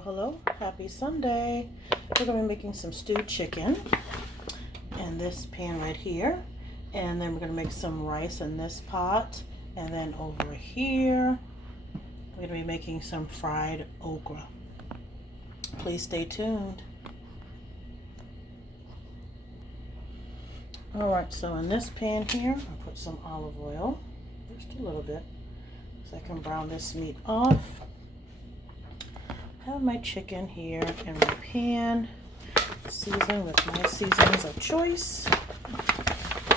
Hello, happy Sunday. We're going to be making some stewed chicken in this pan right here, and then we're going to make some rice in this pot, and then over here we're going to be making some fried okra. Please stay tuned. Alright, so in this pan here I'll put some olive oil, just a little bit, so I can brown this meat off. Have my chicken here in my pan, seasoned with my seasonings of choice.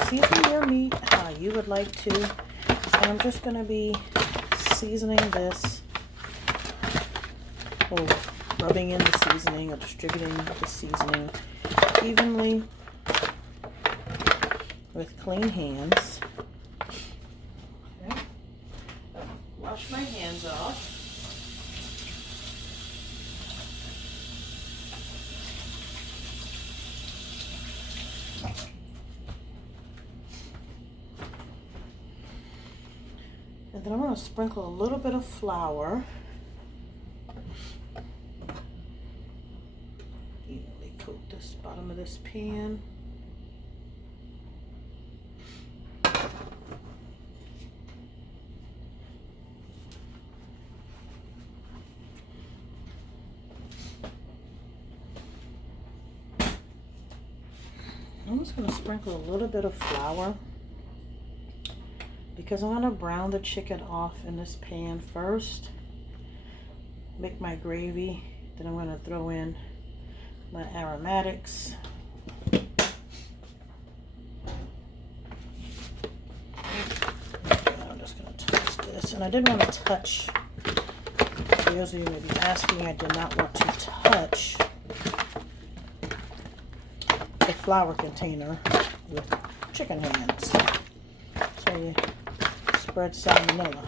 Season your meat how you would like to. And I'm just going to be seasoning this, or rubbing in the seasoning or distributing the seasoning evenly with clean hands. Okay. Wash my hands off. And then I'm going to sprinkle a little bit of flour. Evenly coat this bottom of this pan. I'm just going to sprinkle a little bit of flour because I'm going to brown the chicken off in this pan first, make my gravy, then I'm going to throw in my aromatics. I'm just going to toast this, and I didn't want to touch, for those of you who may be asking, I did not want to touch the flour container with chicken hands. So you spread salmonella.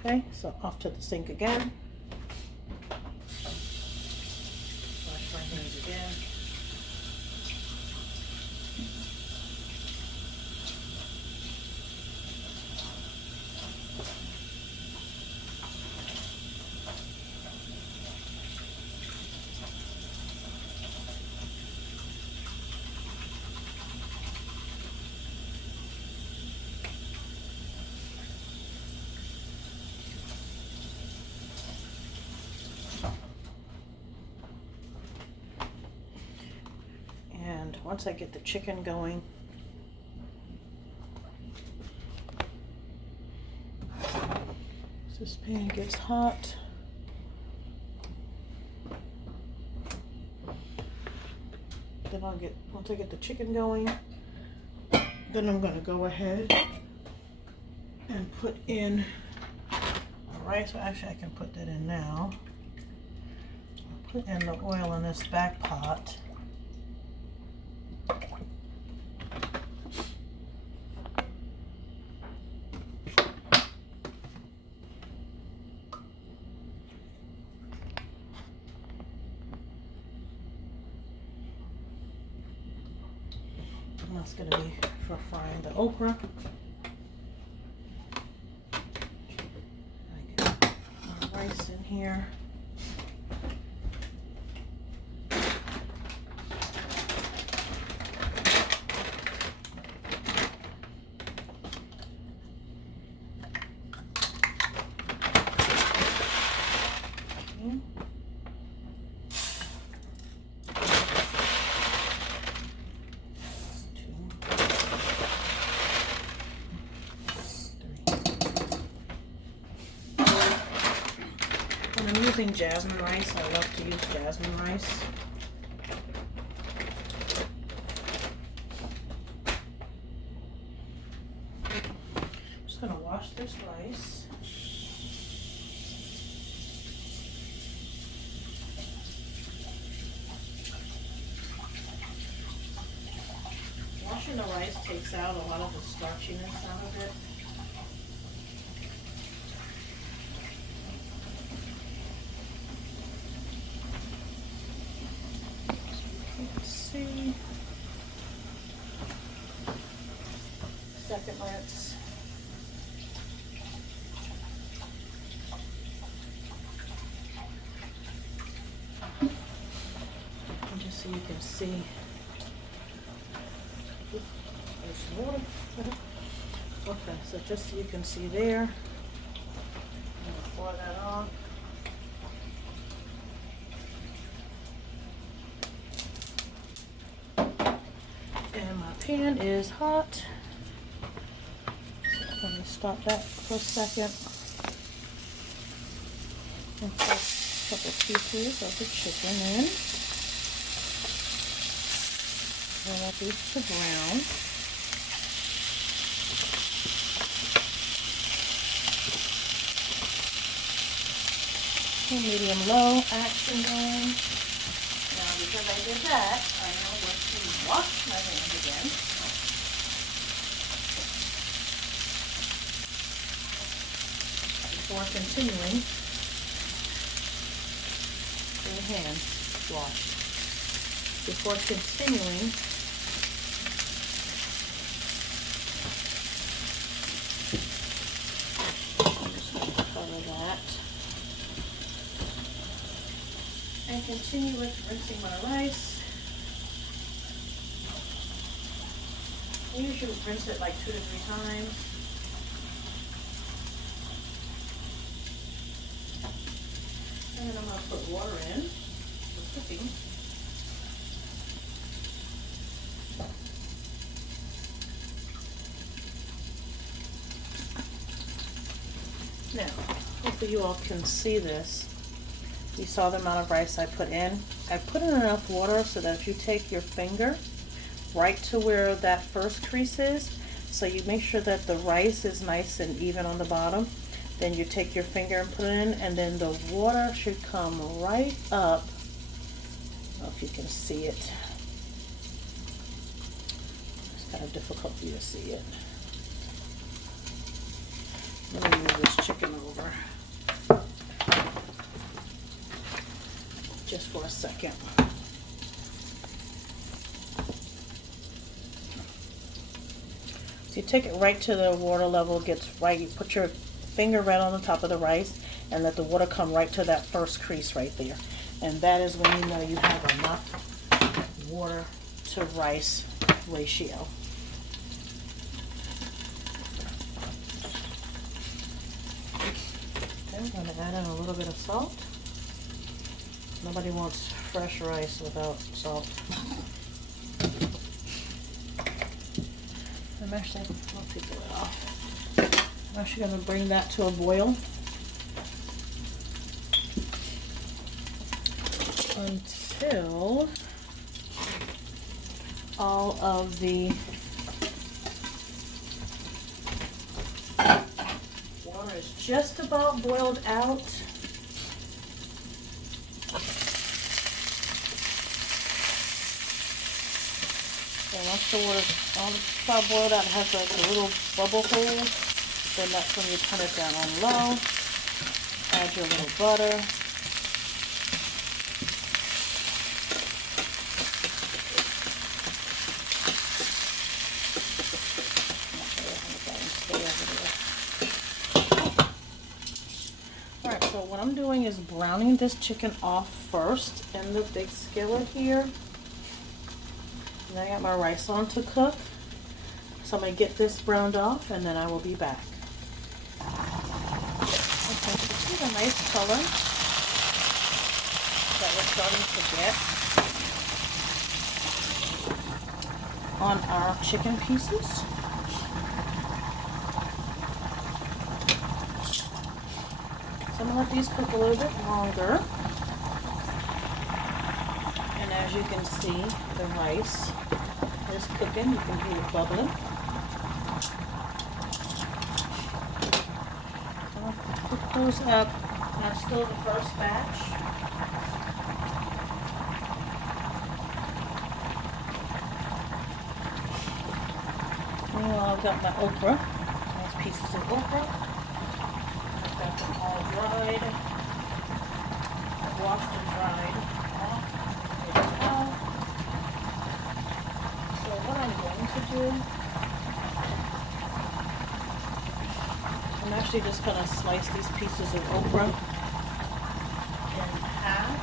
Okay, so off to the sink again. Wash my hands again. Once I get the chicken going, this pan gets hot. Then once I get the chicken going, then I'm going to go ahead and put in rice. Well, actually, I can put that in now. Put in the oil in this back pot. And that's going to be for frying the okra. I get my rice in here. I'm using jasmine rice. I love to use jasmine rice. I'm just going to wash this rice. Washing the rice takes out a lot of the starchiness out of it. See, second rinse. so you can see. Oops, there's some water. Okay, so just so you can see there, I'm gonna pour that on. And my pan is hot. So let me stop that for a second. And put a couple pieces of the chicken in. I want these to brown. Medium low action going. Now because I did that, I know what to wash my hands again. Before continuing, your hands washed. Before continuing, I'm just going to cover that. And continue with rinsing my rice. I usually rinse it like 2 to 3 times. And then I'm going to put water in for cooking. Now, hopefully you all can see this. You saw the amount of rice I put in. I put in enough water so that if you take your finger right to where that first crease is, so you make sure that the rice is nice and even on the bottom, then you take your finger and put it in, and then the water should come right up. I don't know if you can see it. It's kind of difficult for you to see it. Let me move this chicken over just for a second. So you take it right to the water level, gets right, you put your finger right on the top of the rice and let the water come right to that first crease right there. And that is when you know you have enough water to rice ratio. Okay, I'm going to add in a little bit of salt. Nobody wants fresh rice without salt. I'll take the lid off. I'm actually going to bring that to a boil until all of the water is just about boiled out. Once the water's about boiled out, it has like a little bubble hole, then that's when you turn it down on low, add your little butter, alright, so what I'm doing is browning this chicken off first in the big skillet here. And I got my rice on to cook, so I'm going to get this browned off and then I will be back. Okay, so see the nice color that we're starting to get on our chicken pieces. So I'm going to let these cook a little bit longer. And as you can see, the rice is cooking. You can hear it bubbling. I'll cook those up. That's still the first batch. Meanwhile, I've got my okra. Nice pieces of okra. I've got them all dried. I've washed and dried off. So what I'm going to do, I'm actually just going to slice these pieces of okra in half.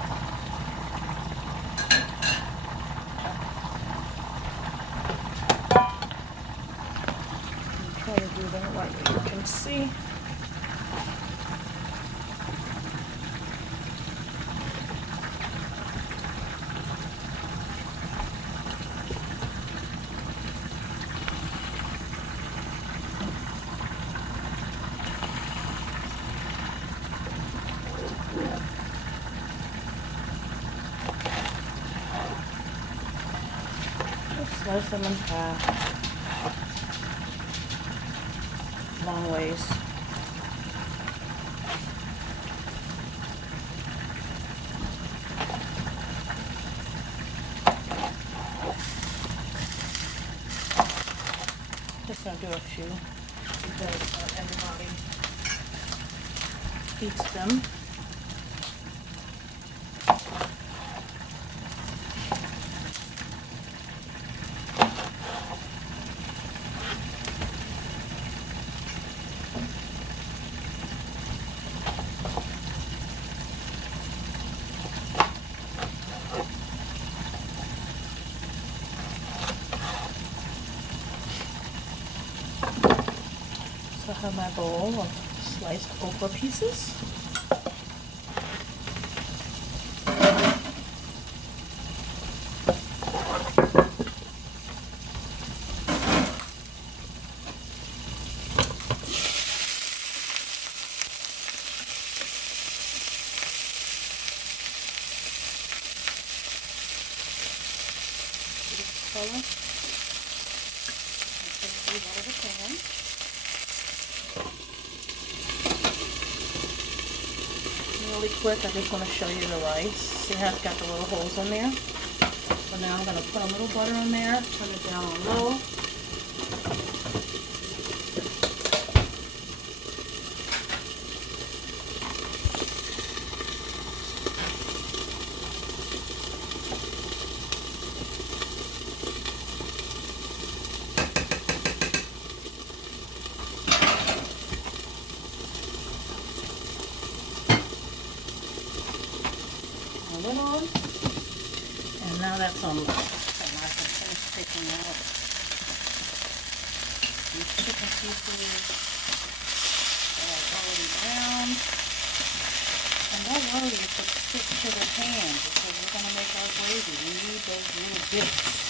slice them in half. Long ways. Just gonna do a few because everybody eats them. So I have my bowl of sliced okra pieces. Color. These out of the pan. Really quick, I just want to show you the rice. See how it's got the little holes in there? So now I'm going to put a little butter in there, turn it down on low. Lid on, and now that's on low. And I can finish taking out these chicken pieces that I've already browned. And don't worry if it sticks to the pan because we're going to make our gravy. We need those little bits.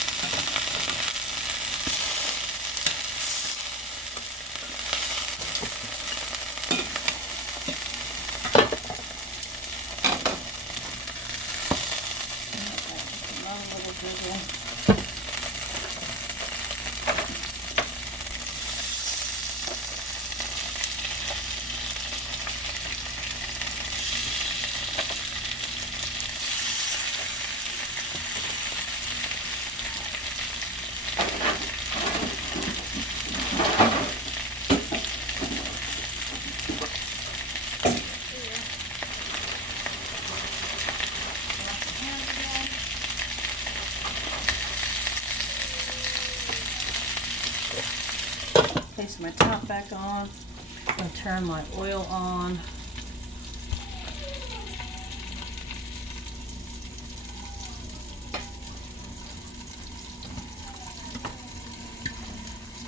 Place my top back on and turn my oil on.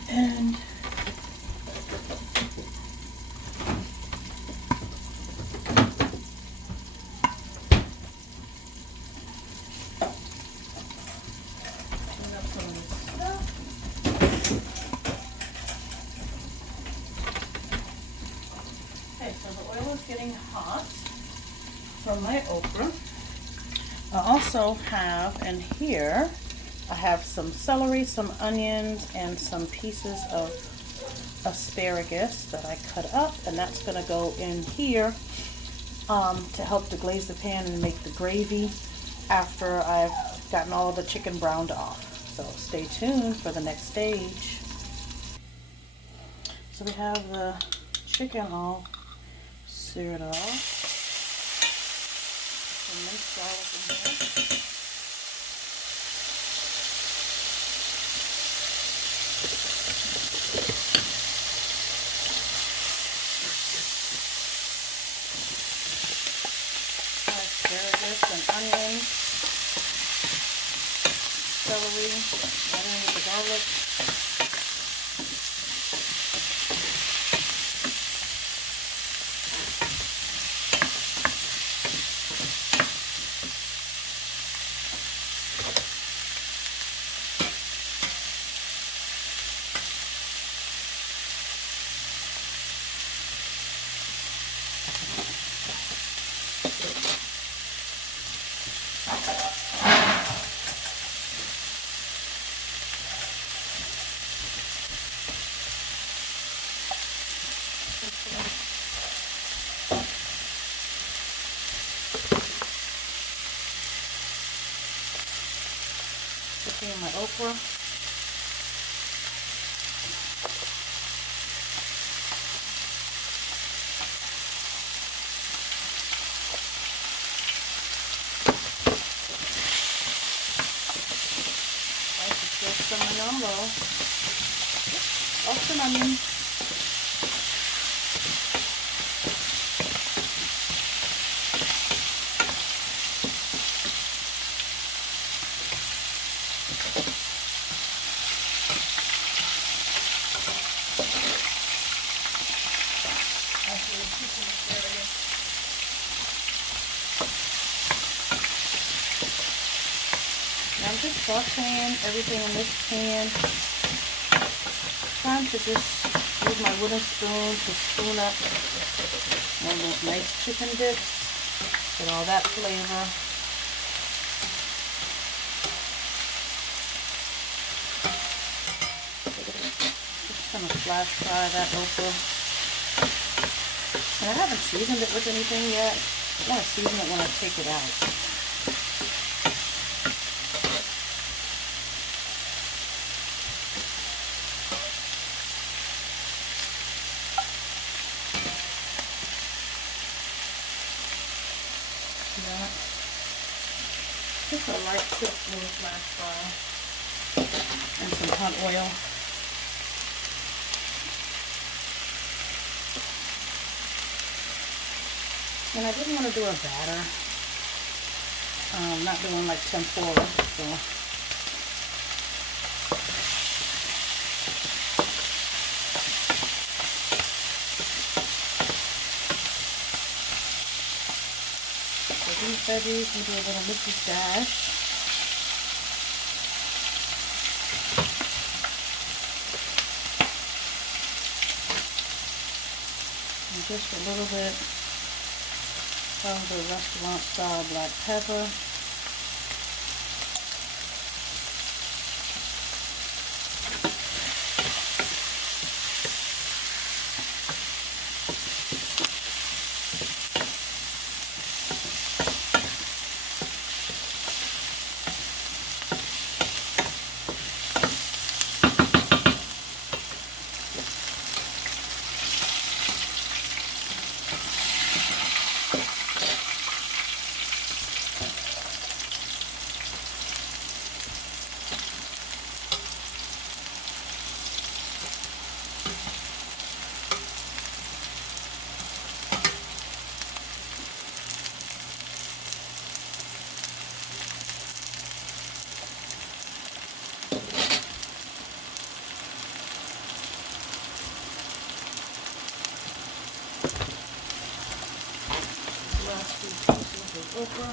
And turn up some of this stuff. Okay, so the oil is getting hot from my okra. I also have in here, I have some celery, some onions, and some pieces of asparagus that I cut up, and that's going to go in here to help to glaze the pan and make the gravy after I've gotten all the chicken browned off. So stay tuned for the next stage. So we have the chicken all seared off. Some minced garlic in here. Asparagus and onions, celery, buttering with the garlic. Okay, my okra. Rice is still simmering on low. Lost an onion. I'm just sauteing everything in this pan. Trying to just use my wooden spoon to spoon up one of those nice chicken dips. Get all that flavor. Just gonna flash fry that okra. And I haven't seasoned it with anything yet. I want to season it when I take it out. Just a light tip little flash fry and some hot oil. And I didn't want to do a batter. Not doing like tempura, so. These veggies, we do a little Mrs. Dash. And just a little bit of the restaurant style black pepper. Last few pieces of okra.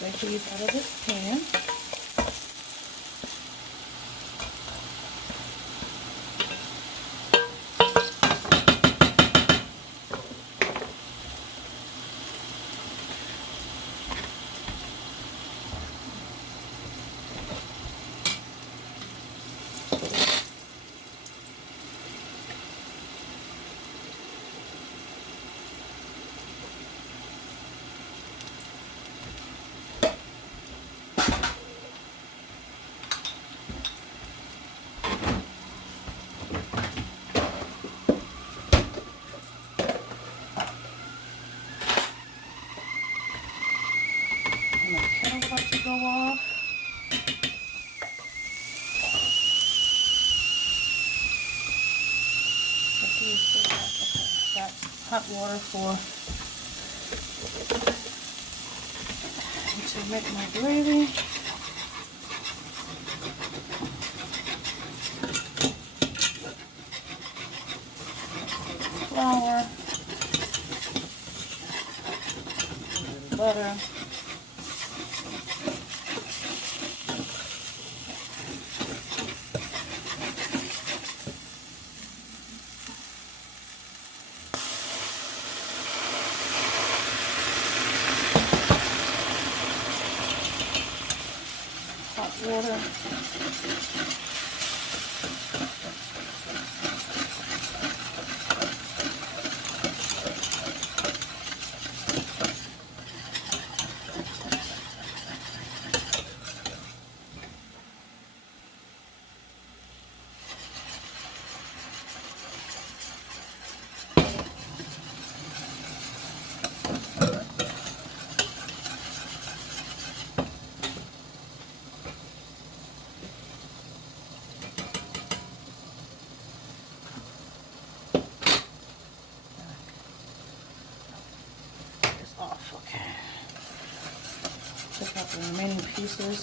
Veggies out of this pan. hot water to make my gravy. Flour, butter, hot water. Off, okay. Take out the remaining pieces.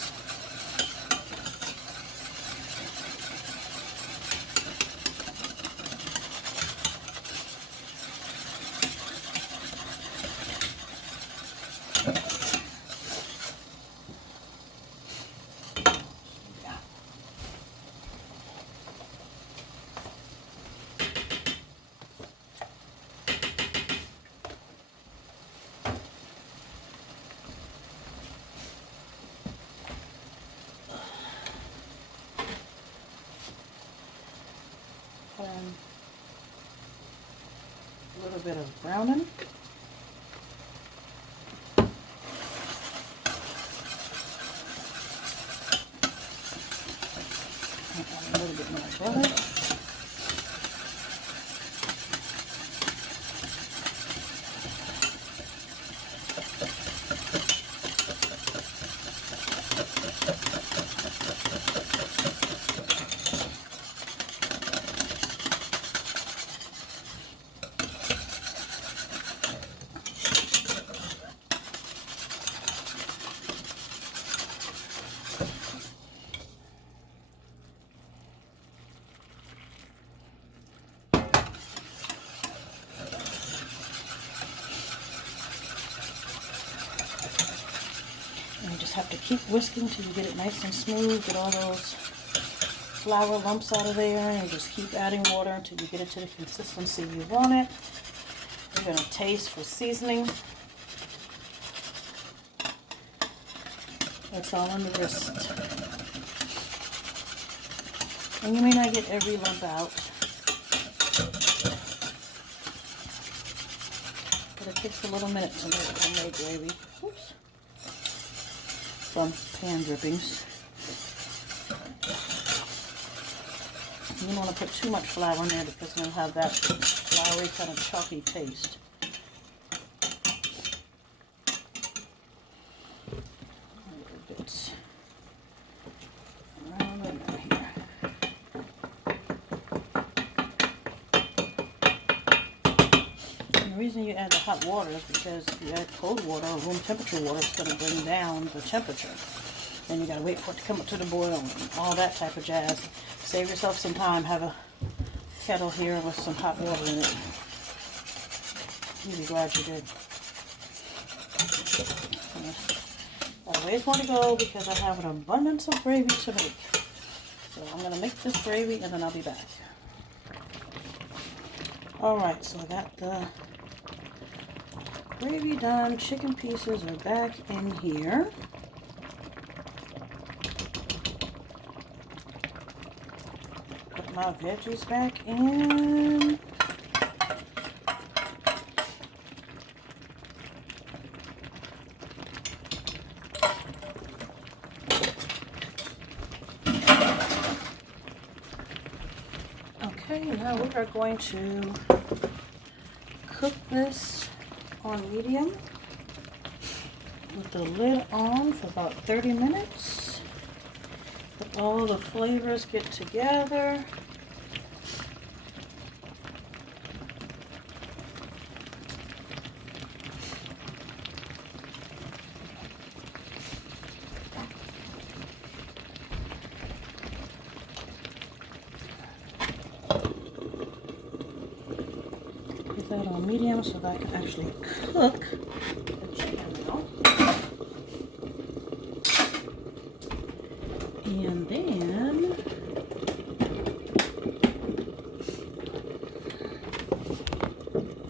And a little bit of browning. And a little bit more butter. And you just have to keep whisking till you get it nice and smooth, get all those flour lumps out of there, and you just keep adding water until you get it to the consistency you want it. You're going to taste for seasoning. That's all on the wrist. And you may not get every lump out, but it takes a little minute to make homemade gravy. Oops. From pan drippings. You don't want to put too much flour in there because it'll have that floury kind of chalky taste. A little bit around in there here. And the reason you add the hot water is because if you add cold water or room temperature water, it's going to bring down the temperature. Then you got to wait for it to come up to the boil and all that type of jazz. Save yourself some time. Have a kettle here with some hot water in it. You'll be glad you did. Got a ways more to go because I have an abundance of gravy to make. So I'm going to make this gravy and then I'll be back. Alright, so I got the gravy done. Chicken pieces are back in here. Put my veggies back in. Okay, now we are going to cook this on medium with the lid on for about 30 minutes. Let all the flavors get together. that on medium so that I can actually cook the chicken now. And then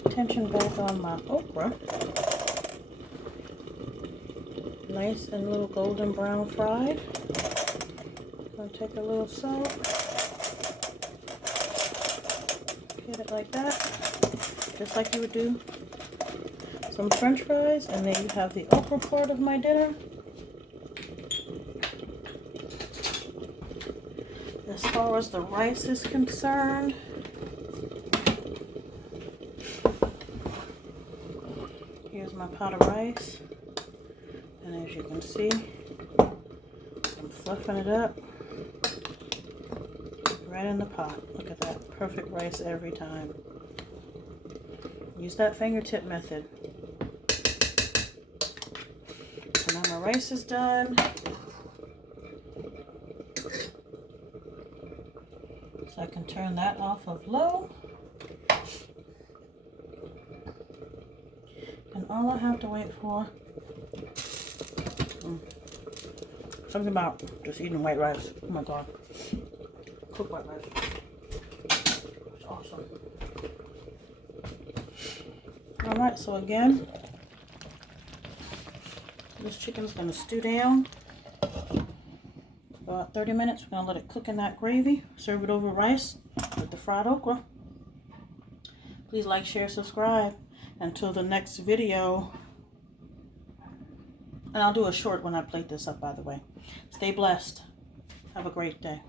attention back on my okra. Nice and little golden brown fried. I'll take a little salt. Get it like that. Just like you would do some French fries. And then you have the okra part of my dinner. As far as the rice is concerned, here's my pot of rice. And as you can see, I'm fluffing it up right in the pot. Look at that, perfect rice every time. Use that fingertip method. So now my rice is done. So I can turn that off of low. And all I have to wait for, something about just eating white rice. Oh my God. Cook white rice. It's awesome. Alright, so again, this chicken's going to stew down. About 30 minutes. We're going to let it cook in that gravy. Serve it over rice with the fried okra. Please like, share, subscribe. Until the next video. And I'll do a short when I plate this up, by the way. Stay blessed. Have a great day.